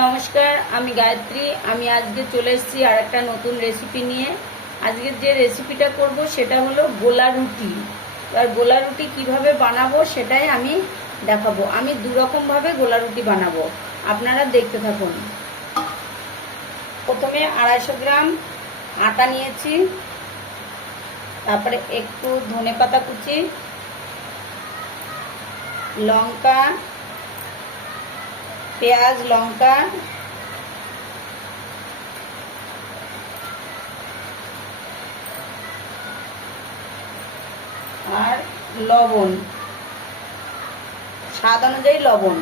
নমস্কার, আমি গায়ত্রী। আমি আজকে চলে এসেছি আর একটা নতুন রেসিপি নিয়ে। আজকে যে রেসিপিটা করব সেটা হলো গোলা রুটি। আর গোলা রুটি কীভাবে বানাবো সেটাই আমি দেখাবো। আমি দুরকমভাবে গোলা রুটি বানাবো, আপনারা দেখতে থাকুন। প্রথমে 250 গ্রাম আটা নিয়েছি, তারপরে একটু ধনেপাতা কুচি, লঙ্কা, পেঁয়াজ, লঙ্কা, আর লবণ, স্বাদ অনুযায়ী লবণ।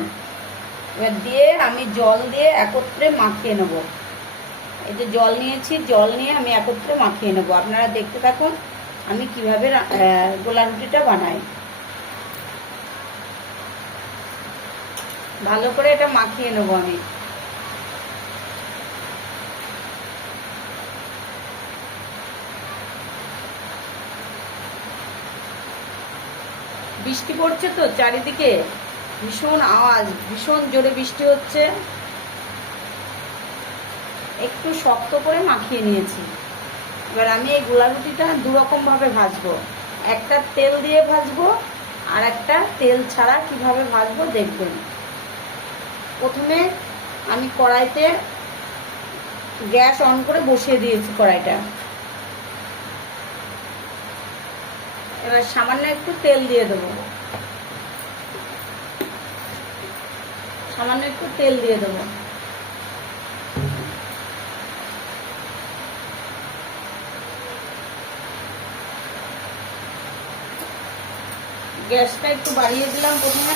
এবার দিয়ে আমি জল দিয়ে একত্রে মাখিয়ে নেব। এই যে জল নিয়েছি, জল নিয়ে আমি একত্রে মাখিয়ে নেব। আপনারা দেখতে থাকুন আমি কিভাবে গোলা রুটিটা বানাই। ভালো করে এটা মাখিয়ে নেব আমি। বৃষ্টি পড়ছে তো চারিদিকে, ভীষণ আওয়াজ, ভীষণ জোরে বৃষ্টি হচ্ছে। একটু শক্ত করে মাখিয়ে নিয়েছি। এবার আমি এই গোলা রুটিটা দুরকম ভাবে ভাজবো। একটা তেল দিয়ে ভাজবো আর একটা তেল ছাড়া কিভাবে ভাজবো দেখবেন। প্রথমে আমি কড়াইতে গ্যাস অন করে বসিয়ে দিয়েছি কড়াইটা। এবার সামান্য একটু তেল দিয়ে দেবো, সামান্য একটু তেল দিয়ে দেবো। গ্যাসটা একটু বাড়িয়ে দিলাম প্রথমে।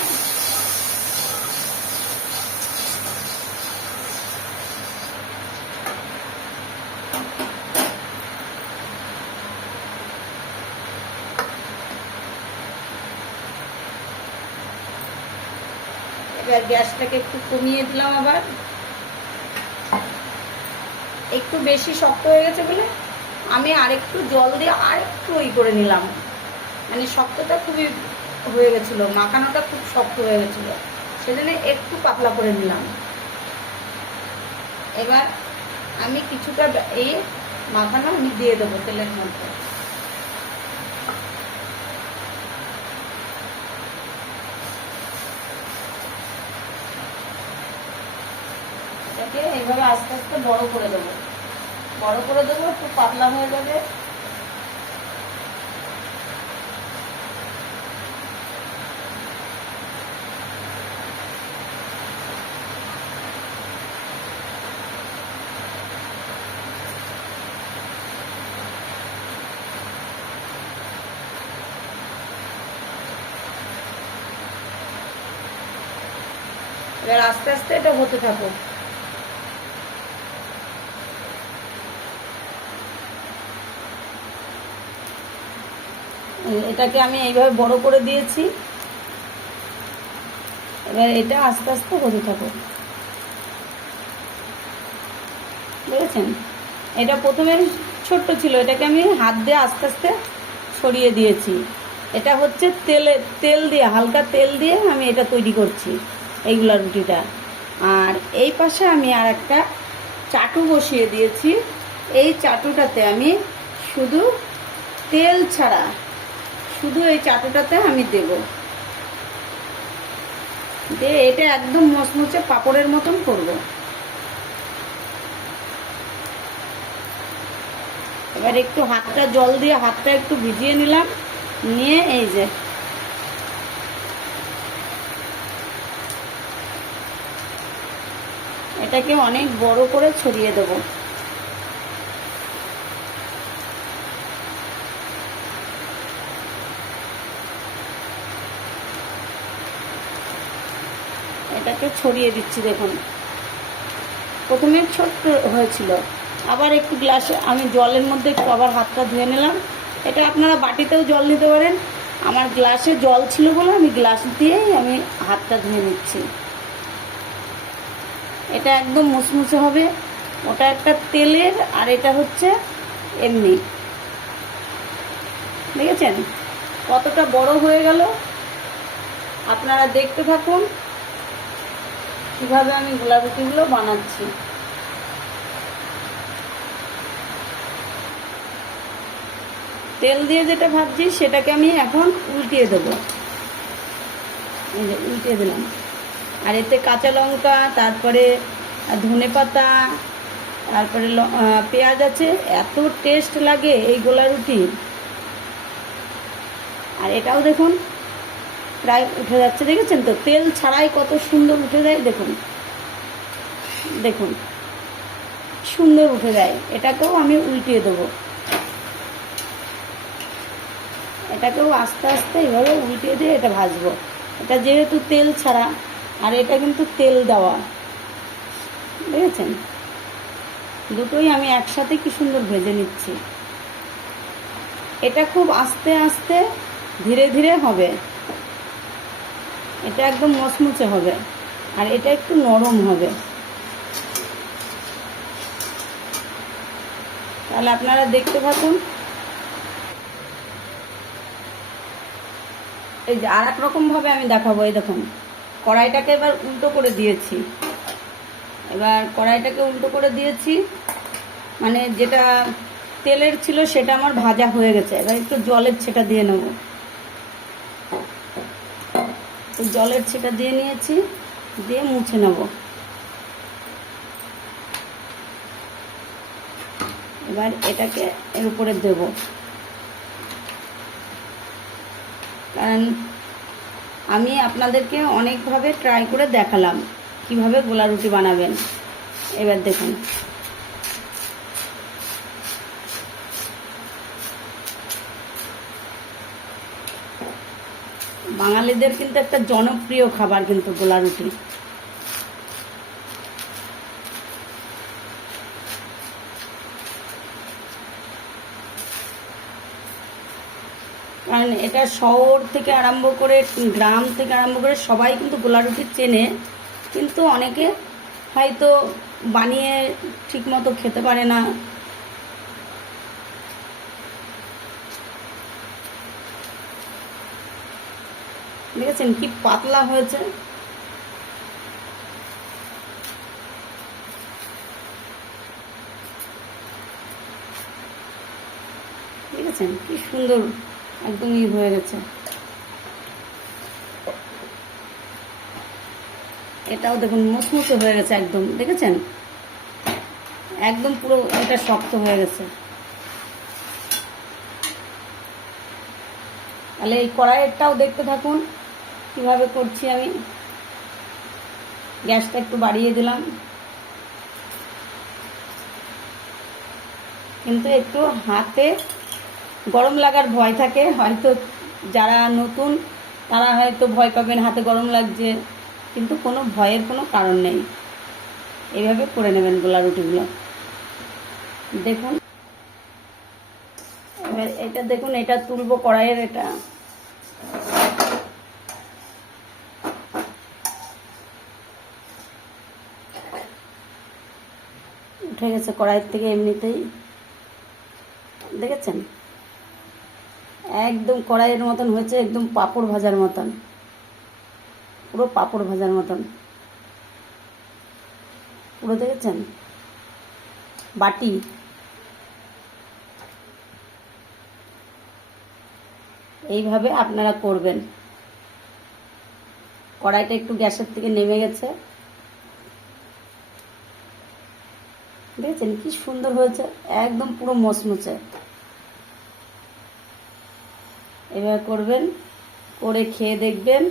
এবার গ্যাসটাকে একটু কমিয়ে দিলাম। আবার একটু বেশি শক্ত হয়ে গেছে বলে আমি আরেকটু জল দিয়ে আরেকটু করে নিলাম। মানে শক্তটা খুবই হয়ে গেছিলো, মাখানোটা খুব শক্ত হয়ে গেছিলো, সেজন্য একটু পাতলা করে নিলাম। এবার আমি কিছুটা এই মাখানো আমি দিয়ে দেবো তেলের মধ্যে। এটাকে এইভাবে আস্তে আস্তে বড় করে দেবো, বড় করে দেবো, একটু পাতলা হয়ে যাবে। এবার আস্তে আস্তে এটা হতে থাকো। এটাকে আমি এইভাবে বড় করে দিয়েছি। এবার এটা আস্তে আস্তে হতে থাকো, দেখেছেন? এটা প্রথমে ছোট্ট ছিল, এটাকে আমি হাত দিয়ে আস্তে আস্তে সরিয়ে দিয়েছি। এটা হচ্ছে তেল দিয়ে, হালকা তেল দিয়ে আমি এটা তৈরি করছি এইগুলা রুটিটা। আর এই পাশে আমি আর একটা চাটু বসিয়ে দিয়েছি। এই চাটুটাতে আমি শুধু তেল ছাড়া শুধু এই চাটুটাতে আমি দেব, দিয়ে এটা একদম মচমচে পাপড়ের মতন করব। এবার একটু হাতটা জল দিয়ে হাতটা একটু ভিজিয়ে নিলাম, নিয়ে এই যে এটাকে অনেক বড় করে ছড়িয়ে দেব। এটাকে ছড়িয়ে দিচ্ছি। দেখুন প্রথমে ছোট্ট হয়েছিল, আবার একটু গ্লাসে আমি জলের মধ্যে একটু আবার হাতটা ধুয়ে নিলাম। এটা আপনারা বাটিতেও জল নিতে পারেন, আমার গ্লাসে জল ছিল বলে আমি গ্লাস দিয়েই আমি হাতটা ধুয়ে নিচ্ছি। এটা একদম মুচমুচে হবে। ওটা একটা তেলের আর এটা হচ্ছে এমনি। দেখেছেন কতটা বড় হয়ে গেল? আপনারা দেখতে থাকুন। কিভাবে আমি গোলা রুটিগুলো বানাচ্ছি। তেল দিয়ে যেটা ভাজছি সেটাকে আমি এখন উল্টিয়ে দেবো। এই যে উল্টিয়ে দিলাম। আর এতে কাঁচা লঙ্কা, তারপরে ধনেপাতা, তারপরে পেঁয়াজ আছে। এত টেস্ট লাগে এই গোলা রুটি। আর এটাও দেখুন প্রায় উঠে যাচ্ছে, দেখেছেন তো? তেল ছাড়াই কত সুন্দর উঠে যায়, দেখুন দেখুন সুন্দর উঠে যায়। এটাকেও আমি উল্টিয়ে দেবো। এটাকেও আস্তে আস্তে এইভাবে উল্টিয়ে দিয়ে এটা ভাজবো। এটা যেহেতু তেল ছাড়া, আর এটা কিন্তু তেল দেওয়া, দেখেছেন? দুটোই আমি একসাথে কি সুন্দর ভেজে নিচ্ছি। এটা খুব আস্তে আস্তে ধীরে ধীরে হবে। এটা একদম মচমচে হবে, আর এটা একটু নরম হবে। তাহলে আপনারা দেখতে থাকুন। এই যে আর এক রকমভাবে আমি দেখাবো। এই দেখুন, কড়াইটাকে এবার উল্টো করে দিয়েছি। এবার কড়াইটাকে উল্টো করে দিয়েছি, মানে যেটা তেলের ছিল সেটা আমার ভাজা হয়ে গেছে। এবার একটু জলের ছেটা দিয়ে নেব। জলের ছেটা দিয়ে নিয়েছি, দিয়ে মুছে নেব। এবার এটাকে এর উপরে দেব, কারণ আমি আপনাদেরকে অনেকভাবে ট্রাই করে দেখালাম কিভাবে গোলা রুটি বানাবেন। এবার দেখুন, বাঙালিদের কিন্তু একটা জনপ্রিয় খাবার কিন্তু গোলা রুটি। কারণ এটা শহর থেকে আরম্ভ করে, গ্রাম থেকে আরম্ভ করে সবাই কিন্তু গোলা রুটি চেনে, কিন্তু অনেকে হয়তো বানিয়ে ঠিক মতো খেতে পারে না। দেখেছেন কি পাতলা হয়েছে? দেখেছেন কি সুন্দর একদম হয়ে গেছে। এটাও দেখুন মুচমুচে হয়ে গেছে একদম, দেখেছেন? একদম পুরো এটা শক্ত হয়ে গেছে। তাহলে এই কড়াইয়েরটাও দেখতে থাকুন কিভাবে করছি আমি। গ্যাসটা একটু বাড়িয়ে দিলাম, কিন্তু একটু হাতে গরম লাগার ভয় থাকে। হয়তো যারা নতুন তারা হয়তো ভয় পাবেন হাতে গরম লাগছে, কিন্তু কোনো ভয়ের কোনো কারণ নেই। এইভাবে করে নেবেন গোলা রুটিগুলো। দেখুন এবার এটা দেখুন, এটা তুলবো কড়াইয়ের। এটা উঠে গেছে কড়াইয়ের থেকে এমনিতেই, দেখেছেন? একদম কড়াইয়ের মতন হয়েছে, একদম পাঁপড় ভাজার মতন, পুরো পাঁপড় ভাজার মতন পুরো, দেখেছেন? বাটি এইভাবে আপনারা করবেন। কড়াইটা একটু গ্যাসের থেকে নেমে গেছে, দেখেছেন কি সুন্দর হয়েছে, একদম পুরো মচমচে। এবার করবেন, করে খেয়ে দেখবেন,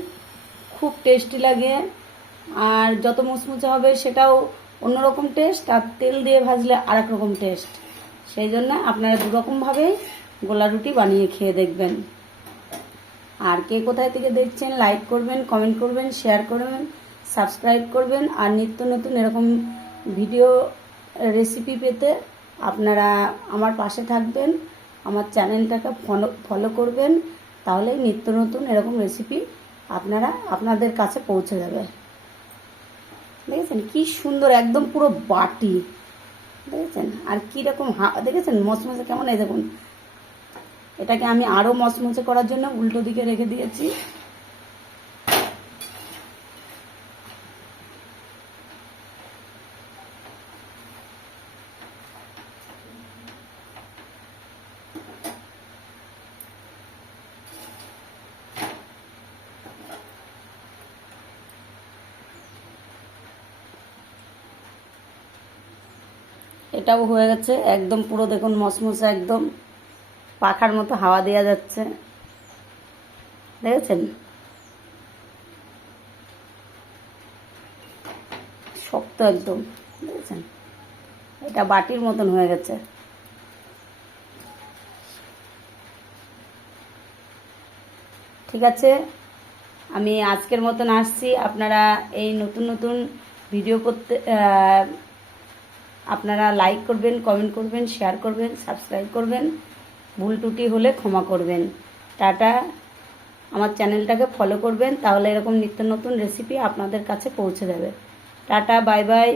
খুব টেস্টি লাগে। আর যত মুচমুচে হবে সেটাও অন্যরকম টেস্ট, আর তেল দিয়ে ভাজলে আর এক রকম টেস্ট। সেই জন্য আপনারা দুরকমভাবেই গোলা রুটি বানিয়ে খেয়ে দেখবেন। আর কে কোথায় থেকে দেখছেন লাইক করবেন, কমেন্ট করবেন, শেয়ার করবেন, সাবস্ক্রাইব করবেন। আর নিত্য নতুন এরকম ভিডিও রেসিপি পেতে আপনারা আমার পাশে থাকবেন, আমার চ্যানেলটাকে ফলো করবেন। তাহলেই নিত্য নতুন এরকম রেসিপি আপনাদের কাছে পৌঁছে যাবে। দেখেছেন কি সুন্দর, একদম পুরো বাটি, দেখেছেন? আর কীরকম দেখেছেন মচমচে কেমন? এই দেখুন, এটাকে আমি আরও মচমচে করার জন্য উল্টো দিকে রেখে দিয়েছি। এটাও হয়ে গেছে একদম পুরো, দেখুন মসমসে একদম পাখার মতো হাওয়া দেওয়া যাচ্ছে, দেখেছেন? শক্ত একদম, দেখেছেন? এটা বাটির মতন হয়ে গেছে। ঠিক আছে, আমি আজকের মতন আসছি। আপনারা এই নতুন নতুন ভিডিও করতে আপনারা লাইক করবেন, কমেন্ট করবেন, শেয়ার করবেন, সাবস্ক্রাইব করবেন। ভুল ত্রুটি হলে ক্ষমা করবেন। টাটা। আমার চ্যানেলটাকে ফলো করবেন, তাহলে এরকম নিত্য নতুন রেসিপি আপনাদের কাছে পৌঁছে যাবে। Tata, bye bye.